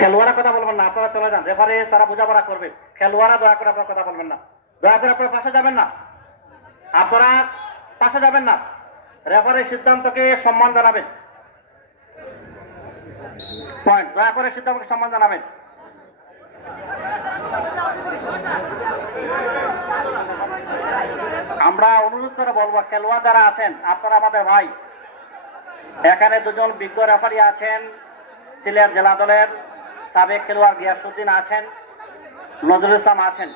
খেলোয়াড়রা কথা বলবেন না, আপনারা চলে যান। রেফারি তারা বোঝাপড়া করবে। খেলোয়াড়রা দয়া করে আপনারা কথা বলবেন না, দয়া করে আপনারা পাশে যাবেন না, আপনারা পাশে যাবেন না। রেফারির সিদ্ধান্তকে সম্মান জানাবেন। পয়েন্ট, দয়া করে সিদ্ধান্তকে সম্মান জানাবেন। আমরা অনুরোধ করে বলবো, খেলোয়াড় যারা আছেন আপনারা আমাদের ভাই। এখানে দুজন বিজ্ঞ রেফারি আছেন, সিলেট জেলা দলের সাবেক খেলোয়াড় গিয়াসউদ্দিন আছেন, নজরুল ইসলাম আছেন।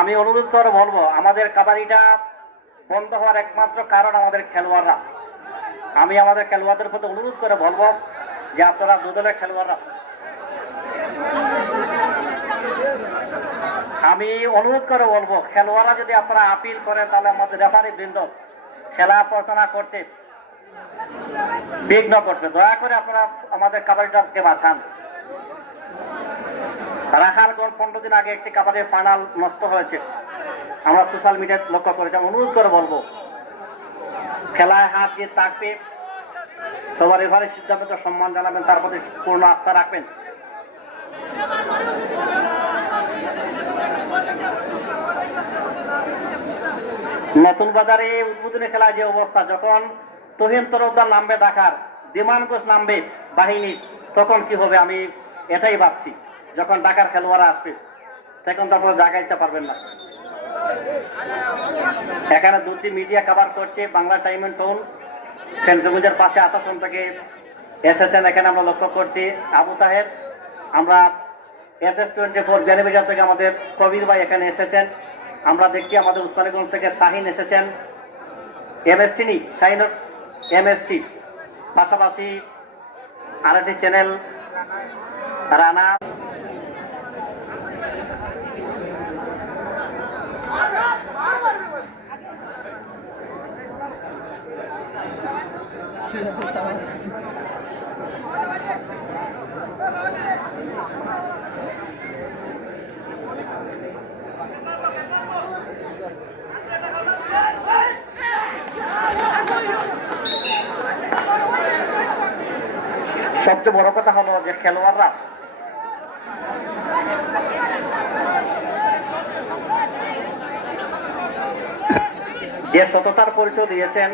আমি অনুরোধ করে বলবো, আমাদের কাবাডিটা বন্ধ হওয়ার একমাত্র কারণ আমাদের খেলোয়াড়রা। আমি আমাদের খেলোয়াড়দের প্রতি অনুরোধ করে বলবো যে আপনারা দুদলের খেলোয়াড়রা, আমি অনুরোধ করে বলবো খেলোয়াড়রা যদি আপনারা আপিল করেন তাহলে আমাদের রেফারি বৃন্দ খেলা পরিচালনা করতে বিঘ্ন করবে। দয়া করে আপনারা আমাদের কাবাডিটাকে বাঁচান। রাখালগঞ্জ 15 দিন আগে একটি কাবাডির ফাইনাল নষ্ট হয়েছে, আমরা সোশ্যাল মিডিয়ায় লক্ষ্য করেছি। অনুরোধ করে বলবো খেলায় হাত দিয়ে থাকবে, সবার রেফারির সিদ্ধান্তকে সম্মান জানাবেন, তার প্রতি পূর্ণ আস্থা রাখবেন। নতুন বাজারে উদ্বোধনী খেলায় যে অবস্থা, যখন তহিন তরফদার নামবে ঢাকার, বিমান ঘোষ নামবে বাহিনী, তখন কি হবে আমি এটাই ভাবছি। যখন ঢাকার খেলোয়াড়রা আসবে তখন তো আপনারা জায়গা দিতে পারবেন না। এখানে দুটি মিডিয়া কভার করছে, Bangla time and tone central পাশে আসাম থেকে এসেছেন। এখানে আমরা লক্ষ্য করছি আবু তাহের, আমরা SS24 বিয়ানীবাজার থেকে আমাদের কবির ভাই এখানে এসেছেন। আমরা দেখছি আমাদের উসমানীগঞ্জ থেকে শাহিন এসেছেন, MST শাহিন MST, পাশাপাশি আরেকটি চ্যানেল রানা। সবচেয়ে বড় কথা হলো যে খেলোয়াড়রা যে সততার পরিচয় দিয়েছেন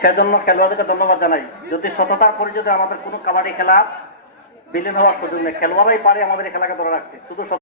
সেজন্য খেলোয়াড়দেরকে ধন্যবাদ জানাই। যদি সততার পরিচয় আমাদের কোনো কাবাডি খেলা বিলীন হওয়ার সুযোগ নেই, খেলোয়াড়রাই পারে আমাদের এই খেলাকে ধরে রাখতে। শুধু